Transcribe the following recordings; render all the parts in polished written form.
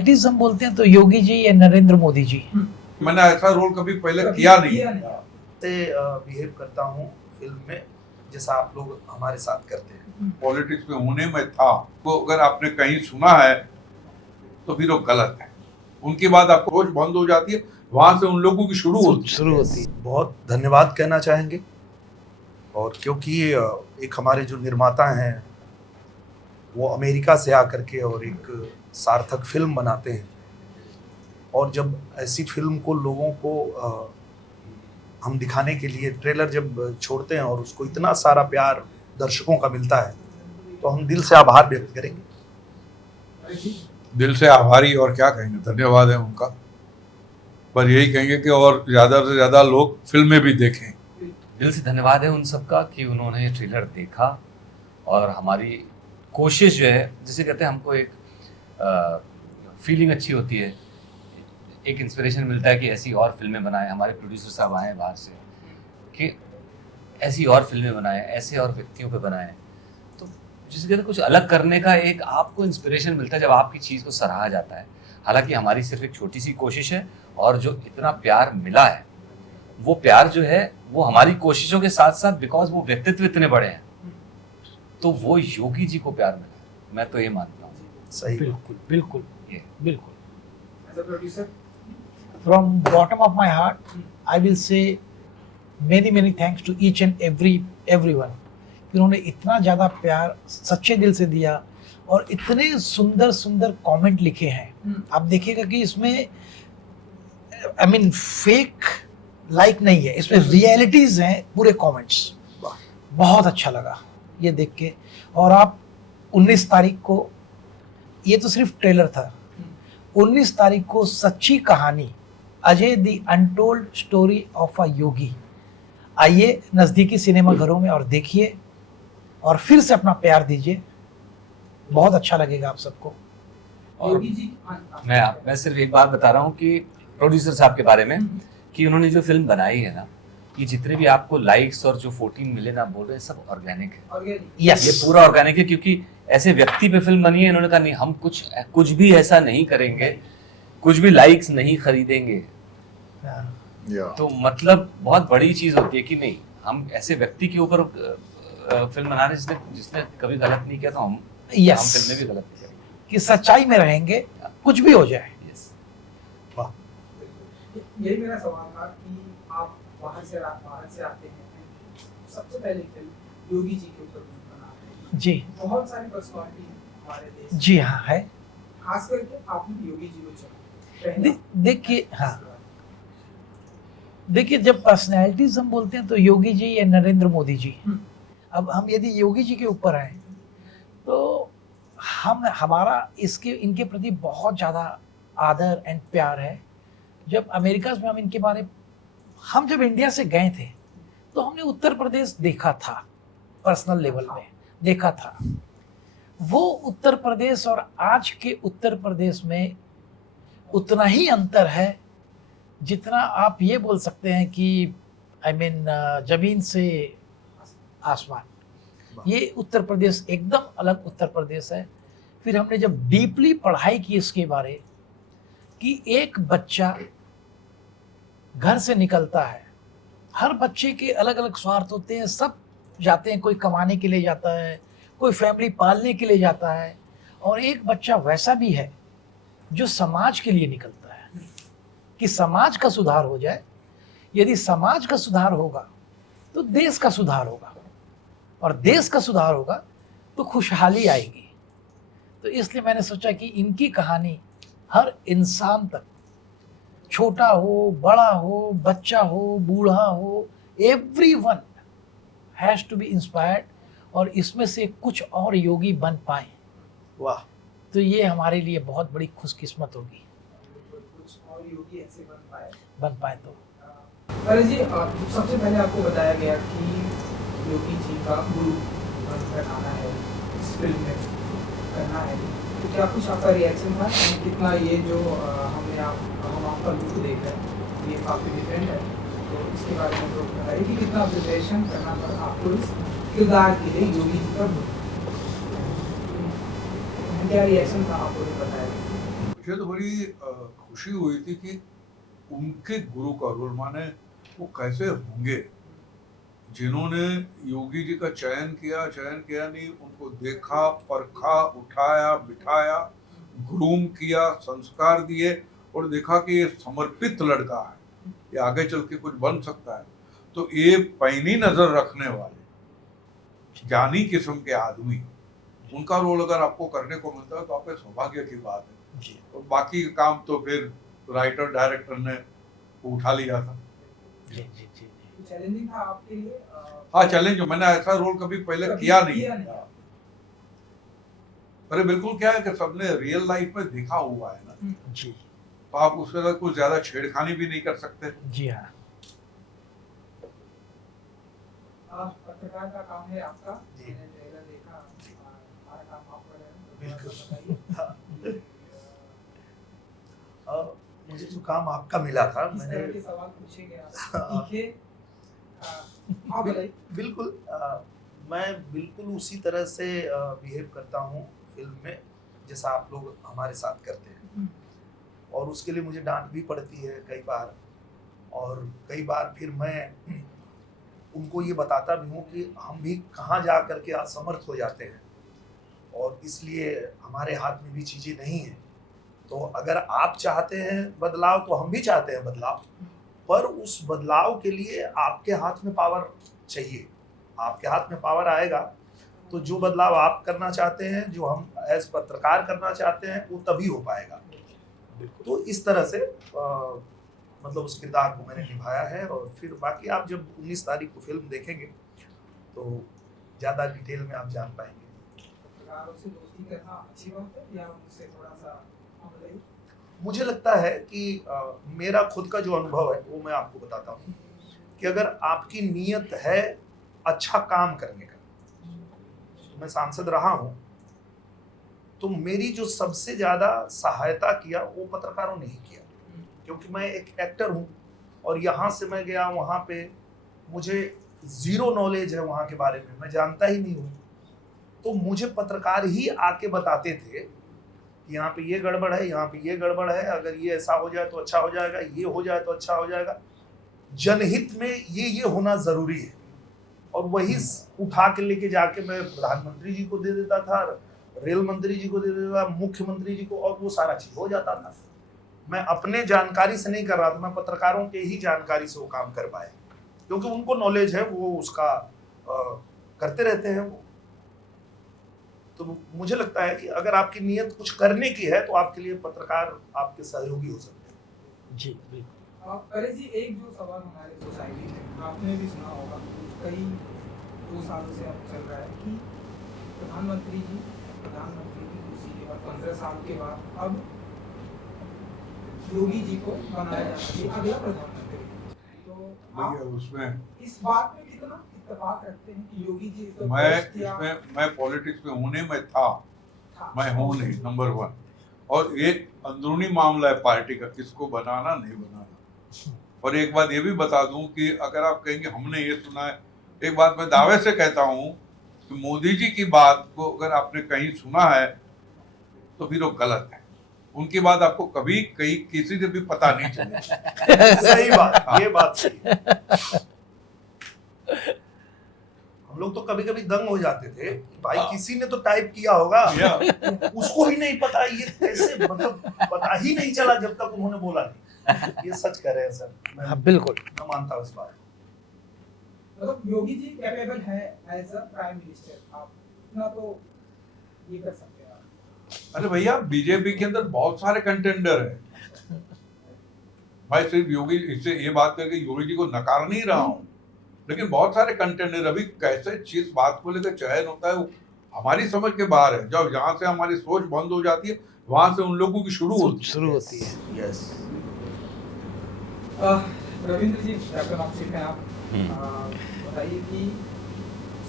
Personalities हम बोलते हैं तो योगी जी या नरेंद्र मोदी जी। मैंने ऐसा रोल कभी पहले किया नहीं से बिहेव करता हूँ फिल्म में जैसा आप लोग हमारे साथ करते हैं। पॉलिटिक्स में होने में था, वो अगर आपने कहीं सुना है तो फिर वो गलत है। उनकी बात आपको रोज बंद हो जाती है, वहां से उन लोगों की शुरू होती है। बहुत धन्यवाद कहना चाहेंगे, और क्योंकि एक हमारे जो निर्माता हैं वो अमेरिका से आकर के और एक सार्थक फिल्म बनाते हैं, और जब ऐसी फिल्म को लोगों को हम दिखाने के लिए ट्रेलर जब छोड़ते हैं और उसको इतना सारा प्यार दर्शकों का मिलता है तो हम दिल से आभार व्यक्त करेंगे। दिल से आभारी और क्या कहेंगे, धन्यवाद है उनका। पर यही कहेंगे कि और ज़्यादा से ज़्यादा लोग फिल्में भी देखें। दिल से धन्यवाद है उन सबका कि उन्होंने ये ट्रेलर देखा, और हमारी कोशिश जो है, जिसे कहते हैं हमको एक फीलिंग अच्छी होती है, एक इंस्पिरेशन मिलता है कि ऐसी और फिल्में बनाएं। हमारे प्रोड्यूसर साहब आए बाहर से कि ऐसी और फिल्में बनाएं, ऐसे और व्यक्तियों पे बनाएं, तो जिसे कहते हैं कुछ अलग करने का एक आपको इंस्पिरेशन मिलता है जब आपकी चीज़ को सराहा जाता है। हालांकि हमारी सिर्फ एक छोटी सी कोशिश है, और जो इतना प्यार मिला है वो प्यार जो है वो हमारी कोशिशों के साथ साथ, बिकॉज वो व्यक्तित्व इतने बड़े हैं, तो वो योगी जी को प्यार मिला, मैं तो ये मानता हूँ। सही, बिल्कुल बिल्कुल ये बिल्कुल। As a producer, From bottom of my heart, I will say many thanks to each and everyone. इन्होंने इतना ज़्यादा प्यार सच्चे दिल से दिया और इतने सुंदर सुंदर कमेंट लिखे हैं। आप देखिएगा कि इसमें I mean फेक लाइक नहीं है, इसमें रियलिटीज हैं पूरे कमेंट्स। बहुत अच्छा लगा ये देख के। और आप 19 तारीख को, ये तो सिर्फ ट्रेलर था, 19 तारीख को सच्ची कहानी Ajay the untold story of a yogi, आइए नज़दीकी सिनेमा घरों में और देखिए, और फिर से अपना प्यार दीजिए। बहुत अच्छा लगेगा आप सबको। और योगी जी, मैं सिर्फ एक बात बता रहा हूँ कि प्रोड्यूसर साहब के बारे में, कि उन्होंने जो फिल्म बनाई है ना, ये जितने भी आपको लाइक्स और जो 14 मिलियन आप बोल रहे हैं, सब ऑर्गेनिक है। organic, यस, ये पूरा ऑर्गेनिक है, क्योंकि ऐसे व्यक्ति पे फिल्म बनी है। इन्होंने कहा नहीं, हम कुछ भी ऐसा नहीं करेंगे, कुछ भी लाइक्स नहीं खरीदेंगे। तो मतलब बहुत बड़ी चीज होती है कि नहीं, हम ऐसे व्यक्ति के ऊपर फिल्म बना रहे हैं जिसने कभी गलत नहीं किया, तो हम फिल्म में भी गलत नहीं करेंगे, कि सच्चाई में रहेंगे, कुछ भी हो जाए। यही मेरा सवाल था कि आप बाहर से आते हैं, सबसे पहले फिल्म योगी जी के ऊपर बना रहे हैं। जी, बहुत सारी पर्सनालिटी हमारे देश में, जी हाँ है। खास करके आपने योगी जी को चुना। देखिए, हाँ देखिए, जब पर्सनैलिटीज हम बोलते हैं तो योगी जी या नरेंद्र मोदी जी। अब हम यदि योगी जी के ऊपर आए तो हमारा इनके प्रति बहुत ज़्यादा आदर एंड प्यार है। जब अमेरिका में हम जब इंडिया से गए थे तो हमने उत्तर प्रदेश देखा था, पर्सनल लेवल में देखा था। वो उत्तर प्रदेश और आज के उत्तर प्रदेश में उतना ही अंतर है जितना आप ये बोल सकते हैं कि जमीन से आसमान। ये उत्तर प्रदेश एकदम अलग उत्तर प्रदेश है। फिर हमने जब डीपली पढ़ाई की इसके बारे, कि एक बच्चा घर से निकलता है, हर बच्चे के अलग अलग स्वार्थ होते हैं, सब जाते हैं, कोई कमाने के लिए जाता है, कोई फैमिली पालने के लिए जाता है, और एक बच्चा वैसा भी है जो समाज के लिए निकलता है कि समाज का सुधार हो जाए। यदि समाज का सुधार होगा तो देश का सुधार होगा, और देश का सुधार होगा तो खुशहाली आएगी। तो इसलिए मैंने सोचा कि इनकी कहानी हर इंसान तक, छोटा हो, बड़ा हो, बच्चा हो, बूढ़ा हो, everyone has to be inspired, और इसमें से कुछ और योगी बन पाए। वाह, तो ये हमारे लिए बहुत बड़ी खुशकिस्मत होगी, कुछ और योगी ऐसे बन पाए तो। अरे जी, सबसे पहले आपको बताया गया कि योगी जी का गुरु बनाना है, इस फिल्म में करना है, तो क्या कुछ आपका रिएक्शन था? कितना ये जो हम आपका लुक देख रहे हैं, ये काफ़ी डिफरेंट है, तो इसके बारे में तो बताइए कि कितना प्रिपरेशन करना पड़ा आपको इस किरदार के लिए, योगी जी का गुरु? क्या रिएक्शन था, आपको बताया? मुझे तो बड़ी खुशी हुई थी कि उनके गुरु का रोल, माने वो कैसे होंगे जिन्होंने योगी जी का चयन किया नहीं, उनको देखा, परखा, उठाया, बिठाया, ग्रूम किया, संस्कार दिए और देखा कि ये समर्पित लड़का है, ये आगे चल के कुछ बन सकता है। तो ये पैनी नजर रखने वाले ज्ञानी किस्म के आदमी, उनका रोल अगर आपको करने को मिलता है तो आपके सौभाग्य की बात है। जी तो बाकी काम तो फिर राइटर डायरेक्टर ने उठा लिया था। जी जी जी जी। चैलेंजिंग था आपके लिए? हाँ, चैलेंज, मैंने ऐसा रोल कभी पहले कभी किया नहीं। किया नहीं। अरे बिल्कुल, क्या है कि सबने रियल लाइफ में देखा हुआ है ना, जी तो आप उसके साथ कुछ ज्यादा छेड़खानी भी नहीं कर सकते। जी हाँ। पत्रकार का काम है आपका, जी। मैंने ट्रेलर देखा, हमारा काम आप कर रहे हैं, तो बिल्कुल। बताइए। मुझे जो काम आपका मिला था, किस मैंने तरह के सवाल पूछेंगे आप? तीखे? हाँ बताइए। बिल्कुल मैं बिल्कुल उसी तरह से बिहेव करता हूँ फिल्म में जैसा आप लोग हमारे साथ करते हैं, और उसके लिए मुझे डांट भी पड़ती है कई बार, और कई बार फिर मैं उनको ये बताता भी हूँ कि हम भी कहाँ जा करके असमर्थ हो जाते हैं, और इसलिए हमारे हाथ में भी चीज़ें नहीं हैं। तो अगर आप चाहते हैं बदलाव तो हम भी चाहते हैं बदलाव, पर उस बदलाव के लिए आपके हाथ में पावर चाहिए। आपके हाथ में पावर आएगा तो जो बदलाव आप करना चाहते हैं, जो हम एज पत्रकार करना चाहते हैं, वो तभी हो पाएगा। तो इस तरह से मतलब उस किरदार को मैंने निभाया है। और फिर बाकी आप जब 19 तारीख को फिल्म देखेंगे तो ज़्यादा डिटेल में आप जान पाएंगे। पत्रकारों से दोस्ती करना अच्छी बात है या उनसे थोड़ा सा? हाँ बताइए। मुझे लगता है कि मेरा खुद का जो अनुभव है वो मैं आपको बताता हूँ कि अगर आपकी नीयत है अच्छा काम करने का, मैं सांसद रहा हूँ, तो मेरी जो सबसे ज़्यादा सहायता किया वो पत्रकारों ने ही किया, क्योंकि मैं एक एक्टर हूँ और यहाँ से मैं गया वहाँ पे, मुझे ज़ीरो नॉलेज है वहाँ के बारे में, मैं जानता ही नहीं हूँ। तो मुझे पत्रकार ही आके बताते थे कि यहाँ पे ये गड़बड़ है, यहाँ पे ये गड़बड़ है, अगर ये ऐसा हो जाए तो अच्छा हो जाएगा, ये हो जाए तो अच्छा हो जाएगा, जनहित में ये होना ज़रूरी है। और वही उठा के लेके जाके मैं प्रधानमंत्री जी को दे देता था, रेल मंत्री जी को दे देता था, मुख्यमंत्री जी को, और वो सारा चीज़ हो जाता था। मैं अपने जानकारी से नहीं कर रहा था, मैं पत्रकारों के ही जानकारी से वो काम कर पाए, क्योंकि उनको नॉलेज है, वो उसका करते रहते हैं वो। तो मुझे लगता है कि अगर आपकी नीयत कुछ करने की है तो आपके लिए पत्रकार आपके सहयोगी हो सकते हैं। जी बिल्कुल। परेश जी, एक जो सवाल हमारे सोसाइटी में आपने भी सुना होगा, कई 2 सालों से अब चल रहा है कि प्रधानमंत्री की कुर्सी के बाद 15 साल के बाद अब योगी जी को बनाया जाना चाहिए अगला प्रधानमंत्री। तो भैया उसमें इस बात में कितना इत्तेफाक रखते हैं कि योगी जी तो मैं पॉलिटिक्स में हूँ नहीं, मैं था, मैं हूँ नहीं, नंबर 1। और एक अंदरूनी मामला है पार्टी का, किसको बनाना नहीं बनाना। और एक बात ये भी बता दूं कि अगर आप कहेंगे हमने ये सुना है, एक बात मैं दावे से कहता हूं कि मोदी जी की बात को अगर आपने कहीं सुना है तो फिर वो गलत है। उनकी बात आपको कभी कहीं किसी से भी पता नहीं चलेगी। सही बात, ये बात सही है। हम लोग तो कभी कभी दंग हो जाते थे, भाई किसी ने तो टाइप किया होगा, उसको ही नहीं पता, ये कैसे, मतलब पता ही नहीं चला जब तक उन्होंने बोला नहीं। ये सच कह रहे हैं सर, मैं बिल्कुल मैं मानता हूँ इस बात। मतलब योगी जी कैपेबल है एज अ प्राइम मिनिस्टर, आप इतना तो ये कर सकते हैं आप। अरे भैया, बीजेपी के अंदर बहुत सारे कंटेंडर है भाई, सिर्फ योगी, इससे ये बात करके योगी जी को नकार नहीं रहा हूँ, लेकिन बहुत सारे कंटेंडर। अभी कैसे जिस बात को लेकर चयन होता है वो हमारी समझ के बाहर है। जब जहाँ से हमारी सोच बंद हो जाती है वहां से उन लोगों की शुरू होती है। यस। रविंद्र जी, डॉक्टर आपसे हैं आप, बताइए कि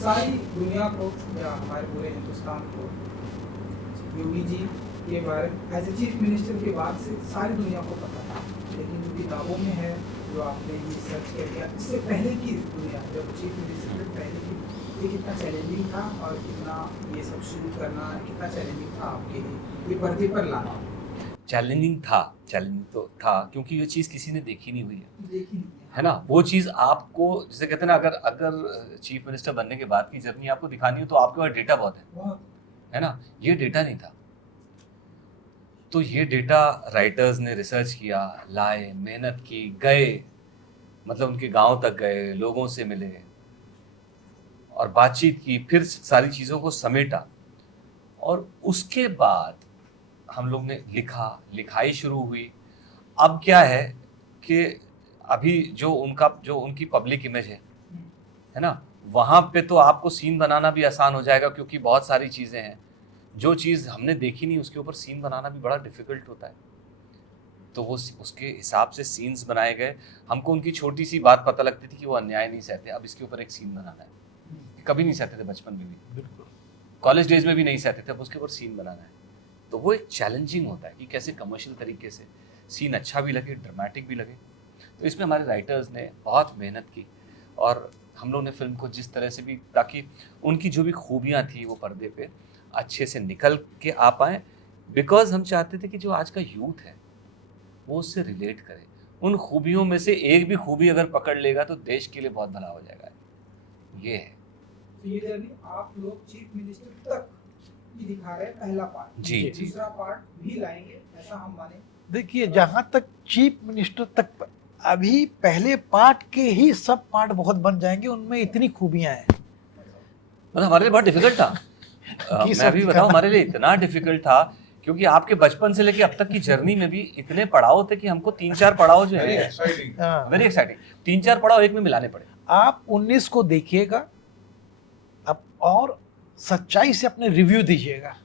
सारी दुनिया को या हमारे पूरे हिंदुस्तान को योगी जी के बारे में एज ए चीफ मिनिस्टर के बाद से सारी दुनिया को पता था, लेकिन जो किताबों में है, जो आपने रिसर्च किया, इससे पहले की दुनिया, जब चीफ मिनिस्टर पहले की, ये कितना चैलेंजिंग था और कितना ये सब शुरू करना कितना चैलेंजिंग था आपके लिए, ये पर्दे पर लाना? चैलेंजिंग तो था क्योंकि ये चीज़ किसी ने देखी नहीं हुई है, देखी नहीं है। है ना। वो चीज़ आपको, जैसे कहते हैं ना, अगर चीफ मिनिस्टर बनने के बाद की जर्नी आपको दिखानी हो तो आपके पास डेटा बहुत बहुत है ना। ये डेटा नहीं था, तो ये डेटा राइटर्स ने रिसर्च किया, लाए, मेहनत की, गए, मतलब उनके गांव तक गए, लोगों से मिले और बातचीत की, फिर सारी चीज़ों को समेटा और उसके बाद हम लोग ने लिखाई शुरू हुई। अब क्या है कि अभी जो उनकी पब्लिक इमेज है ना, वहाँ पे तो आपको सीन बनाना भी आसान हो जाएगा क्योंकि बहुत सारी चीज़ें हैं। जो चीज़ हमने देखी नहीं उसके ऊपर सीन बनाना भी बड़ा डिफिकल्ट होता है, तो वो उसके हिसाब से सीन्स बनाए गए। हमको उनकी छोटी सी बात पता लगती थी कि वो अन्याय नहीं सहते, अब इसके ऊपर एक सीन बनाना है। कभी नहीं सहते थे बचपन में भी, बिल्कुल। कॉलेज डेज में भी नहीं सहते थे, अब उसके ऊपर सीन बनाना है। तो वो एक चैलेंजिंग होता है कि कैसे कमर्शियल तरीके से सीन अच्छा भी लगे, ड्रामेटिक भी लगे। तो इसमें हमारे राइटर्स ने बहुत मेहनत की और हम लोग ने फिल्म को जिस तरह से भी, ताकि उनकी जो भी खूबियाँ थी वो पर्दे पे अच्छे से निकल के आ पाएँ, बिकॉज हम चाहते थे कि जो आज का यूथ है वो उससे रिलेट करे। उन खूबियों में से एक भी खूबी अगर पकड़ लेगा तो देश के लिए बहुत भला हो जाएगा। ये है। तो ये जर्नी आप लोग चीफ मिनिस्टर तक ही दिखा रहे हैं, पहला पार्ट। जी, जी। दूसरा पार्ट भी लाएंगे, ऐसा हम माने। देखिए, जहाँ तक चीफ मिनिस्टर तक, अभी पहले पार्ट के ही सब पार्ट बहुत बन जाएंगे, उनमें इतनी खूबियां हैं। मतलब हमारे लिए बहुत डिफिकल्ट था। मैं अभी बताऊं, हमारे लिए इतना डिफिकल्ट था क्योंकि आपके बचपन से लेके अब तक की जर्नी में भी इतने पड़ाव थे कि हमको 3-4 पड़ाव जो वेरी है, एक्साइटिंग। हाँ। वेरी एक्साइटिंग, 3-4 पड़ाव एक में मिलाने पड़े। आप 19 को देखिएगा अब और सच्चाई से अपने रिव्यू दीजिएगा,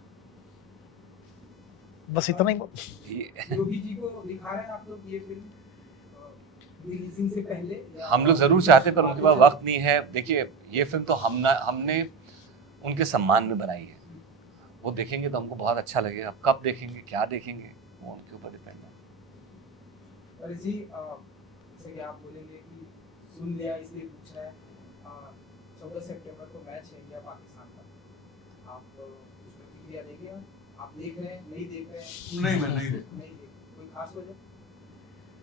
बस इतना ही। योगी जी को दिखा रहे हैं आप लोग ये फिल्म रिलीजिंग से पहले? या हम लोग जरूर चाहते पर उनके पास वक्त नहीं है। देखिए, ये फिल्म तो हमने उनके सम्मान में बनाई है, वो देखेंगे तो हमको बहुत अच्छा लगेगा। अब कब देखेंगे, क्या देखेंगे, वो उनके ऊपर डिपेंड है। अरे जी, जैसे कि आप बोलेंगे कि सुन लिया इसलिए पूछ रहा है, 14 सितंबर को मैच है इंडिया पाकिस्तान का, आप कुछ प्रतिक्रिया देंगे? आप देख रहे हैं, नहीं देख रहे हैं? नहीं, मैं नहीं देख, नहीं देख, कोई खास वजह?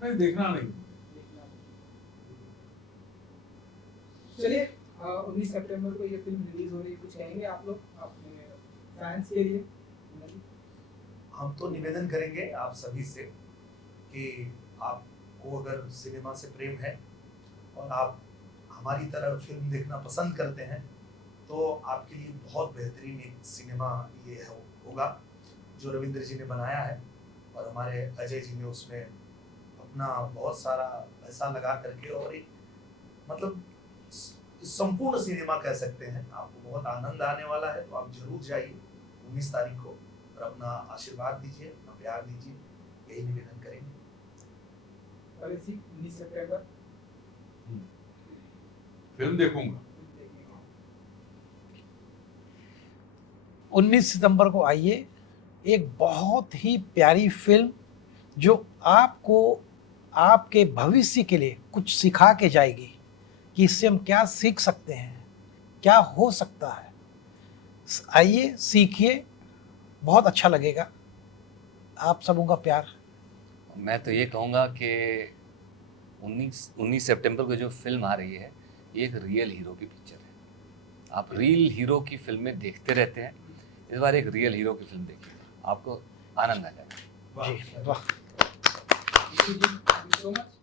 नहीं देखना नहीं। देखना नहीं। चलिए, 19 सितंबर को ये फिल्म रिलीज हो रही है, कुछ कहेंगे आप लोग अपने फैंस के लिए? हम तो निवेदन करेंगे आप सभी से कि आपको अगर सिनेमा से प्रेम है और आप हमारी तरह फिल्म देखना पसंद करते हैं तो आपके लिए बहुत बेहतरीन एक सिनेमा ये होगा जो रविंद्र जी ने बनाया है और हमारे अजय जी ने उसमें अपना बहुत सारा पैसा लगा करके, और एक मतलब संपूर्ण सिनेमा कह सकते हैं। आपको बहुत आनंद आने वाला है, तो आप जरूर जाइए 19 तारीख को और अपना आशीर्वाद दीजिए, अपना प्यार दीजिए, यही निवेदन करेंगे। अरे जी, 19 सितंबर फिल्म देखूंगा। 19 सितंबर को आइए, एक बहुत ही प्यारी फिल्म जो आपको आपके भविष्य के लिए कुछ सिखा के जाएगी कि इससे हम क्या सीख सकते हैं, क्या हो सकता है। आइए, सीखिए, बहुत अच्छा लगेगा। आप सबों का प्यार। मैं तो ये कहूँगा कि 19 सितंबर को जो फिल्म आ रही है ये एक रियल हीरो की पिक्चर है। आप रियल हीरो की फिल्में देखते रहते हैं, इस बार एक रियल हीरो की फिल्म देखिए, आपको आनंद आ जाएगा। जी, वाह। Thank you so much.